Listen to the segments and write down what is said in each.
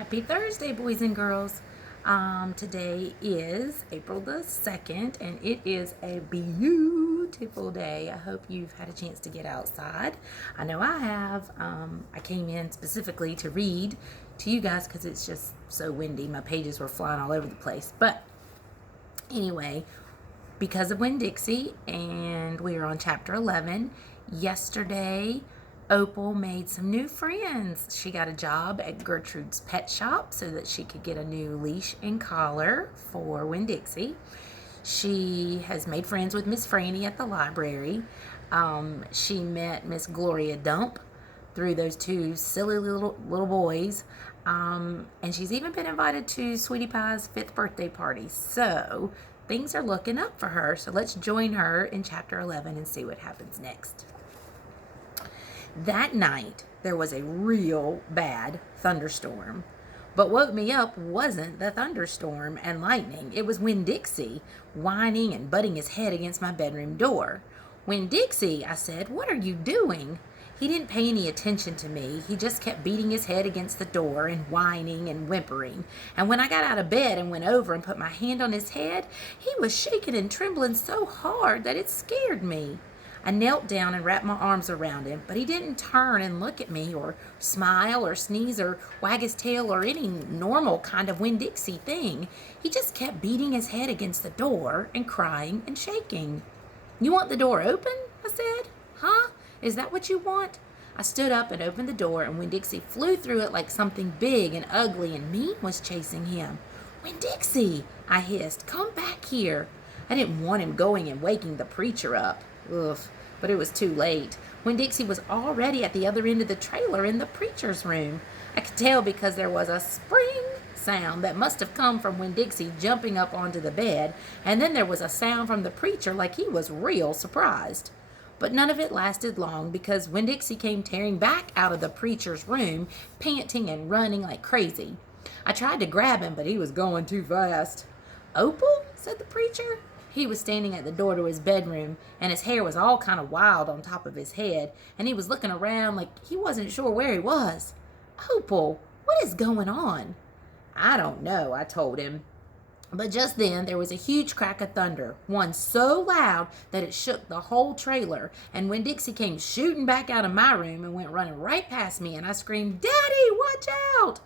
Happy Thursday, boys and girls. Today is April the 2nd, and it is a beautiful day. I hope you've had a chance to get outside. I know I have. I came in specifically to read to you guys because it's just so windy. My pages were flying all over the place. But anyway, because of Winn-Dixie, and we are on chapter 11. Yesterday, Opal made some new friends. She got a job at Gertrude's pet shop so that she could get a new leash and collar for Winn-Dixie. She has made friends with Miss Franny at the library. She met Miss Gloria Dump through those two silly little boys. And she's even been invited to Sweetie Pie's 5th birthday party. So things are looking up for her. So let's join her in chapter 11 and see what happens next. That night, there was a real bad thunderstorm. But woke me up wasn't the thunderstorm and lightning. It was Winn-Dixie whining and butting his head against my bedroom door. "Winn-Dixie," I said, "what are you doing?" He didn't pay any attention to me. He just kept beating his head against the door and whining and whimpering. And when I got out of bed and went over and put my hand on his head, he was shaking and trembling so hard that it scared me. I knelt down and wrapped my arms around him, but he didn't turn and look at me or smile or sneeze or wag his tail or any normal kind of Winn-Dixie thing. He just kept beating his head against the door and crying and shaking. "You want the door open?" I said. "Huh? Is that what you want?" I stood up and opened the door, and Winn-Dixie flew through it like something big and ugly and mean was chasing him. "Winn-Dixie," I hissed, "come back here." I didn't want him going and waking the preacher up. Ugh, but it was too late. Winn-Dixie was already at the other end of the trailer in the preacher's room. I could tell because there was a spring sound that must have come from Winn-Dixie jumping up onto the bed, and then there was a sound from the preacher like he was real surprised. But none of it lasted long because Winn-Dixie came tearing back out of the preacher's room, panting and running like crazy. I tried to grab him, but he was going too fast. "Opal?" said the preacher. He was standing at the door to his bedroom, and his hair was all kind of wild on top of his head, and he was looking around like he wasn't sure where he was. "Opal, what is going on?" "I don't know," I told him. But just then there was a huge crack of thunder, one so loud that it shook the whole trailer, and Winn-Dixie came shooting back out of my room and went running right past me, and I screamed, "Daddy, watch out!"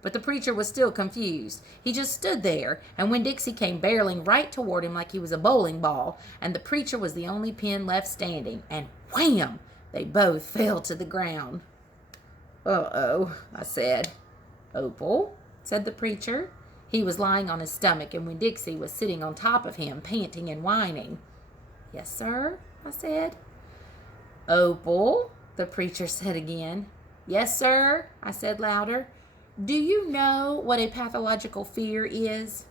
But the preacher was still confused. He just stood there, and Winn-Dixie came barreling right toward him like he was a bowling ball, and the preacher was the only pin left standing, and wham! They both fell to the ground. "Uh-oh," I said. "Opal," said the preacher. He was lying on his stomach, and Winn-Dixie was sitting on top of him, panting and whining. "Yes, sir," I said. "Opal," the preacher said again. "Yes, sir," I said louder. "Do you know what a pathological fear is?"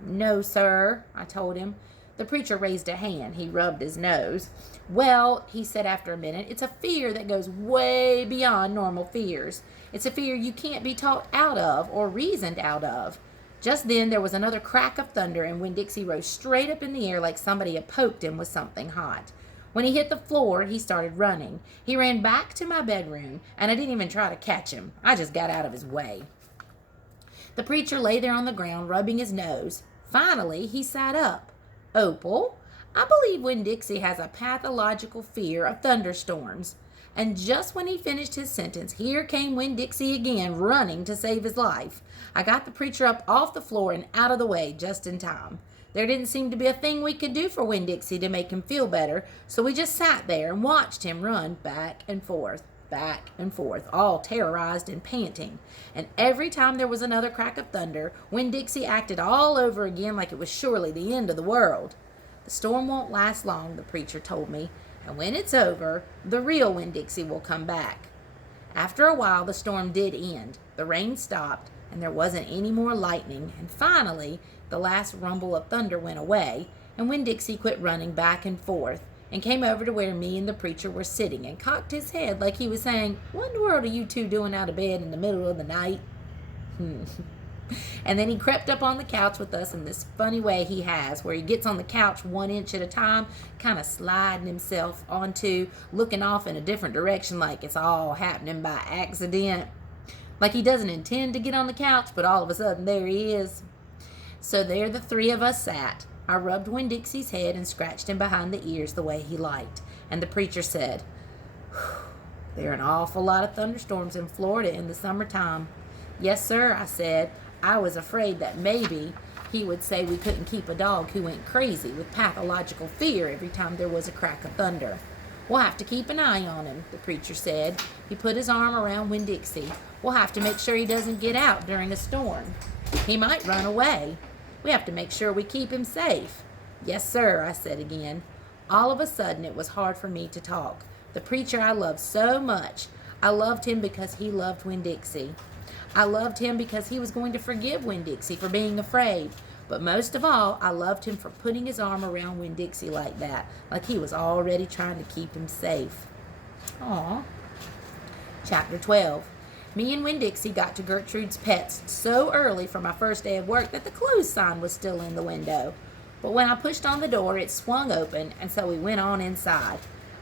"No, sir," I told him. The preacher raised a hand. He rubbed his nose. "Well," he said after a minute, "it's a fear that goes way beyond normal fears. It's a fear you can't be taught out of or reasoned out of." Just then there was another crack of thunder, and Winn-Dixie rose straight up in the air like somebody had poked him with something hot. When he hit the floor, he started running. He ran back to my bedroom, and I didn't even try to catch him. I just got out of his way. The preacher lay there on the ground, rubbing his nose. Finally, he sat up. "Opal, I believe Winn-Dixie has a pathological fear of thunderstorms." And just when he finished his sentence, here came Winn-Dixie again, running to save his life. I got the preacher up off the floor and out of the way just in time. There didn't seem to be a thing we could do for Winn-Dixie to make him feel better, so we just sat there and watched him run back and forth, all terrorized and panting. And every time there was another crack of thunder, Winn-Dixie acted all over again like it was surely the end of the world. "The storm won't last long," the preacher told me, "and when it's over, the real Winn-Dixie will come back." After a while, the storm did end. The rain stopped, and there wasn't any more lightning, and finally the last rumble of thunder went away, and Winn-Dixie quit running back and forth and came over to where me and the preacher were sitting and cocked his head like he was saying, "What in the world are you two doing out of bed in the middle of the night?" And then he crept up on the couch with us in this funny way he has, where he gets on the couch 1 inch at a time, kind of sliding himself onto, looking off in a different direction like it's all happening by accident. Like he doesn't intend to get on the couch, but all of a sudden there he is. So there the three of us sat. I rubbed Winn-Dixie's head and scratched him behind the ears the way he liked. And the preacher said, "There are an awful lot of thunderstorms in Florida in the summertime." "Yes, sir," I said. I was afraid that maybe he would say we couldn't keep a dog who went crazy with pathological fear every time there was a crack of thunder. "We'll have to keep an eye on him," the preacher said. He put his arm around Winn-Dixie. "We'll have to make sure he doesn't get out during a storm. He might run away. We have to make sure we keep him safe." "Yes, sir," I said again. All of a sudden it was hard for me to talk. The preacher I loved so much. I loved him because he loved Winn-Dixie. I loved him because he was going to forgive Winn-Dixie for being afraid. But most of all, I loved him for putting his arm around Winn-Dixie like that, like he was already trying to keep him safe. Aw. Chapter 12. Me and Winn-Dixie got to Gertrude's Pets so early for my first day of work that the closed sign was still in the window. But when I pushed on the door, it swung open, and so we went on inside.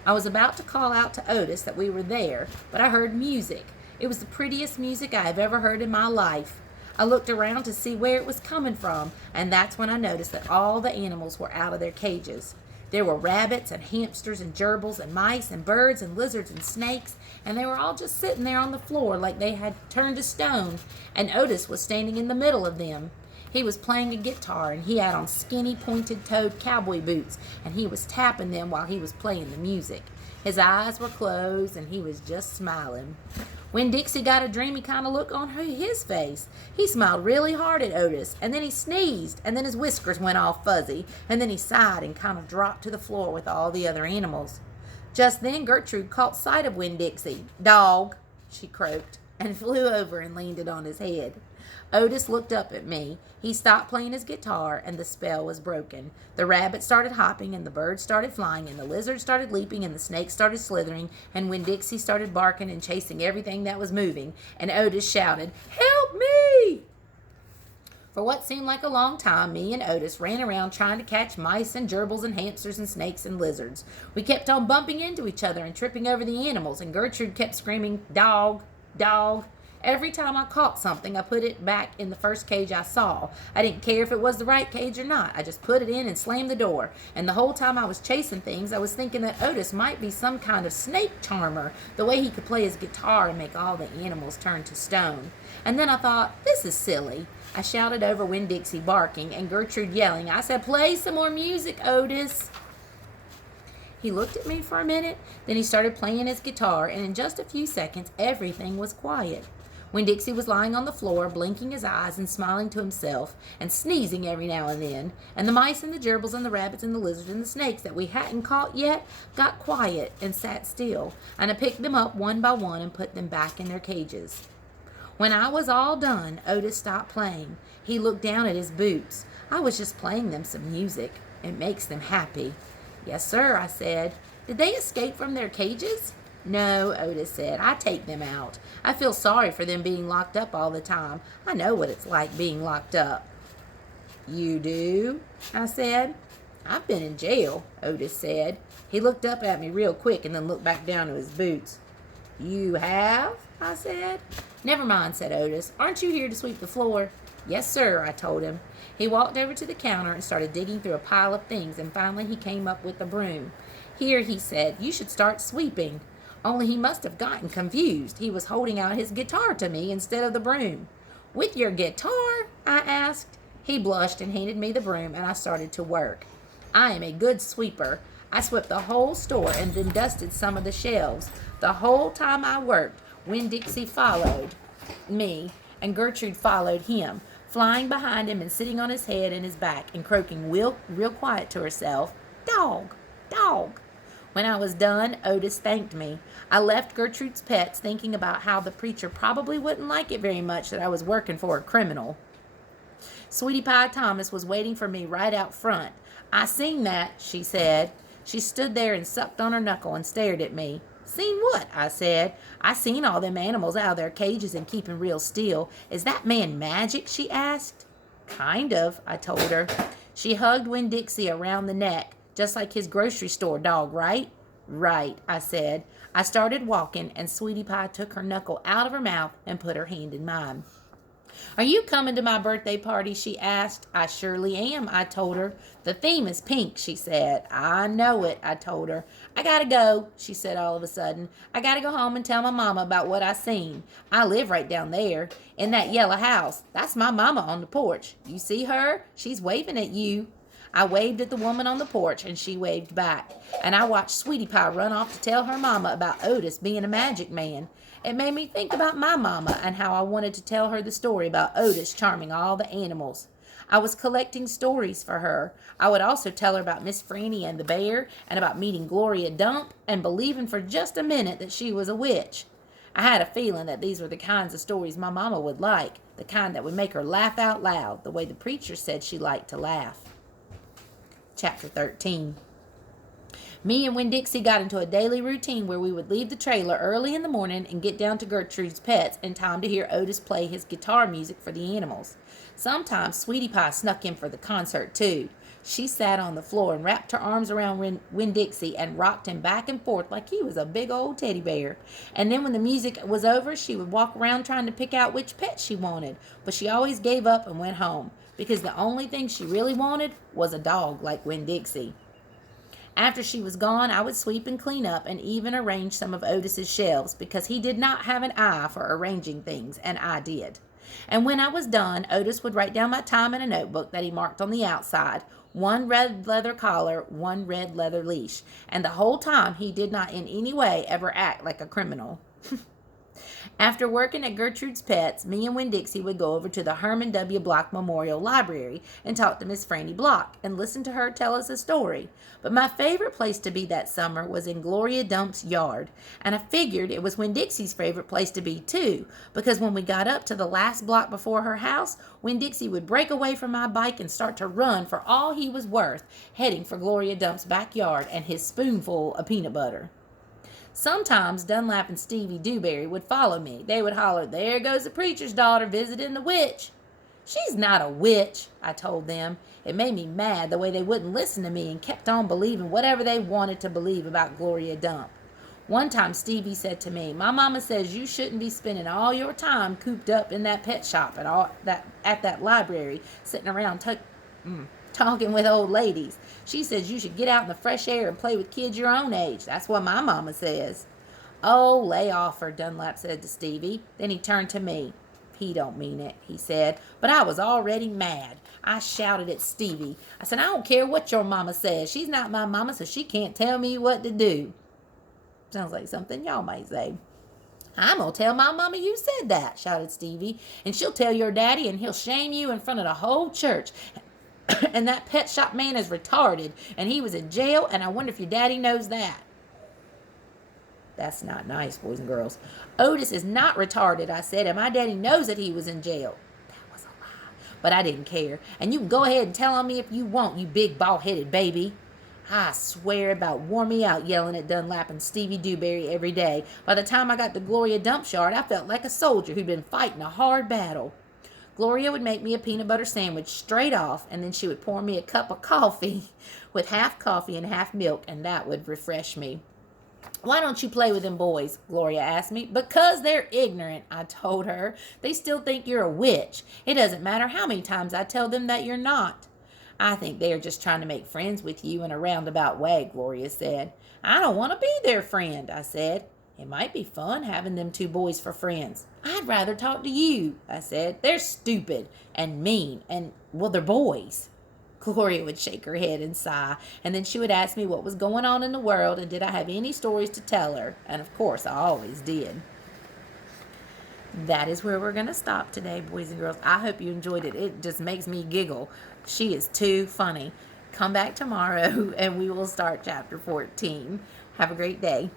I was about to call out to Otis that we were there, but I heard music. It was the prettiest music I have ever heard in my life. I looked around to see where it was coming from, and that's when I noticed that all the animals were out of their cages. There were rabbits and hamsters and gerbils and mice and birds and lizards and snakes, and they were all just sitting there on the floor like they had turned to stone, and Otis was standing in the middle of them. He was playing a guitar, and he had on skinny, pointed-toed cowboy boots, and he was tapping them while he was playing the music. His eyes were closed, and he was just smiling. Winn-Dixie got a dreamy kind of look on his face. He smiled really hard at Otis, and then he sneezed, and then his whiskers went all fuzzy, and then he sighed and kind of dropped to the floor with all the other animals. Just then Gertrude caught sight of Winn-Dixie. "Dog," she croaked, and flew over and leaned it on his head. Otis looked up at me. He stopped playing his guitar, and the spell was broken. The rabbits started hopping, and the birds started flying, and the lizards started leaping, and the snakes started slithering, and Winn-Dixie started barking and chasing everything that was moving, and Otis shouted, "Help me!" For what seemed like a long time, me and Otis ran around trying to catch mice and gerbils and hamsters and snakes and lizards. We kept on bumping into each other and tripping over the animals, and Gertrude kept screaming, "Dog, dog." Every time I caught something, I put it back in the first cage I saw. I didn't care if it was the right cage or not. I just put it in and slammed the door. And the whole time I was chasing things, I was thinking that Otis might be some kind of snake charmer, the way he could play his guitar and make all the animals turn to stone. And then I thought, this is silly. I shouted over Winn-Dixie barking and Gertrude yelling. I said, "Play some more music, Otis." He looked at me for a minute, then he started playing his guitar, and in just a few seconds, everything was quiet. Winn-Dixie was lying on the floor, blinking his eyes and smiling to himself, and sneezing every now and then, and the mice and the gerbils and the rabbits and the lizards and the snakes that we hadn't caught yet got quiet and sat still, and I picked them up one by one and put them back in their cages. When I was all done, Otis stopped playing. He looked down at his boots. I was just playing them some music. It makes them happy. "Yes, sir," I said. "Did they escape from their cages?" "No," Otis said. "I take them out. I feel sorry for them being locked up all the time. I know what it's like being locked up." "You do?" I said. "I've been in jail," Otis said. He looked up at me real quick and then looked back down to his boots. "You have?" I said. "Never mind," said Otis. "Aren't you here to sweep the floor?" "Yes, sir," I told him. He walked over to the counter and started digging through a pile of things, and finally he came up with a broom. "Here," he said, "you should start sweeping." Only he must have gotten confused. He was holding out his guitar to me instead of the broom. "With your guitar?" I asked. He blushed and handed me the broom, and I started to work. I am a good sweeper. I swept the whole store and then dusted some of the shelves. The whole time I worked, Winn-Dixie followed me, and Gertrude followed him, flying behind him and sitting on his head and his back and croaking real quiet to herself, "Dog, dog." When I was done, Otis thanked me. I left Gertrude's Pets thinking about how the preacher probably wouldn't like it very much that I was working for a criminal. Sweetie Pie Thomas was waiting for me right out front. "I seen that," she said. She stood there and sucked on her knuckle and stared at me. "Seen what?" I said. "I seen all them animals out of their cages and keeping real still. Is that man magic?" she asked. "Kind of," I told her. She hugged Winn-Dixie around the neck, just like his grocery store dog, right? Right, I said. I started walking, and Sweetie Pie took her knuckle out of her mouth and put her hand in mine. "Are you coming to my birthday party?" she asked. "I surely am," I told her. "The theme is pink," she said. "I know it," I told her. "I gotta go," she said all of a sudden. "I gotta go home and tell my mama about what I seen. I live right down there, in that yellow house. That's my mama on the porch. You see her? She's waving at you." I waved at the woman on the porch, and she waved back. And I watched Sweetie Pie run off to tell her mama about Otis being a magic man. It made me think about my mama and how I wanted to tell her the story about Otis charming all the animals. I was collecting stories for her. I would also tell her about Miss Franny and the bear, and about meeting Gloria Dump, and believing for just a minute that she was a witch. I had a feeling that these were the kinds of stories my mama would like, the kind that would make her laugh out loud, the way the preacher said she liked to laugh. Chapter 13. Me and Winn-Dixie got into a daily routine where we would leave the trailer early in the morning and get down to Gertrude's Pets in time to hear Otis play his guitar music for the animals. Sometimes Sweetie Pie snuck in for the concert, too. She sat on the floor and wrapped her arms around Winn-Dixie and rocked him back and forth like he was a big old teddy bear. And then when the music was over, she would walk around trying to pick out which pet she wanted. But she always gave up and went home, because the only thing she really wanted was a dog like Winn-Dixie. After she was gone, I would sweep and clean up and even arrange some of Otis's shelves, because he did not have an eye for arranging things, and I did. And when I was done, Otis would write down my time in a notebook that he marked on the outside, 1 red leather collar, 1 red leather leash, and the whole time he did not in any way ever act like a criminal. After working at Gertrude's Pets, me and Winn-Dixie would go over to the Herman W. Block Memorial Library and talk to Miss Franny Block and listen to her tell us a story. But my favorite place to be that summer was in Gloria Dump's yard, and I figured it was Winn-Dixie's favorite place to be too, because when we got up to the last block before her house, Winn-Dixie would break away from my bike and start to run for all he was worth, heading for Gloria Dump's backyard and his spoonful of peanut butter. Sometimes Dunlap and Stevie Dewberry would follow me. They would holler, "There goes the preacher's daughter visiting the witch." "She's not a witch," I told them. It made me mad the way they wouldn't listen to me and kept on believing whatever they wanted to believe about Gloria Dump. One time Stevie said to me, "My mama says you shouldn't be spending all your time cooped up in that pet shop at that library, sitting around talking with old ladies. She says you should get out in the fresh air and play with kids your own age. That's what my mama says." "Oh, lay off her," Dunlap said to Stevie. Then he turned to me. "He don't mean it," he said. But I was already mad. I shouted at Stevie. I said, "I don't care what your mama says. She's not my mama, so she can't tell me what to do." Sounds like something y'all might say. "I'm going to tell my mama you said that," shouted Stevie. "And she'll tell your daddy, and he'll shame you in front of the whole church. And that pet shop man is retarded, and he was in jail, and I wonder if your daddy knows that." That's not nice, boys and girls. "Otis is not retarded," I said, "and my daddy knows that he was in jail." That was a lie, but I didn't care. "And you can go ahead and tell on me if you want, you big bald-headed baby." I swear it about wore me out yelling at Dunlap and Stevie Dewberry every day. By the time I got to Gloria Dump's yard, I felt like a soldier who'd been fighting a hard battle. Gloria would make me a peanut butter sandwich straight off, and then she would pour me a cup of coffee with half coffee and half milk, and that would refresh me. "Why don't you play with them boys?" Gloria asked me. "Because they're ignorant," I told her. "They still think you're a witch. It doesn't matter how many times I tell them that you're not." "I think they are just trying to make friends with you in a roundabout way," Gloria said. "I don't want to be their friend," I said. "It might be fun having them 2 boys for friends." "I'd rather talk to you," I said. "They're stupid and mean and, well, they're boys." Gloria would shake her head and sigh, and then she would ask me what was going on in the world and did I have any stories to tell her, and of course I always did. That is where we're going to stop today, boys and girls. I hope you enjoyed it. It just makes me giggle. She is too funny. Come back tomorrow and we will start chapter 14. Have a great day.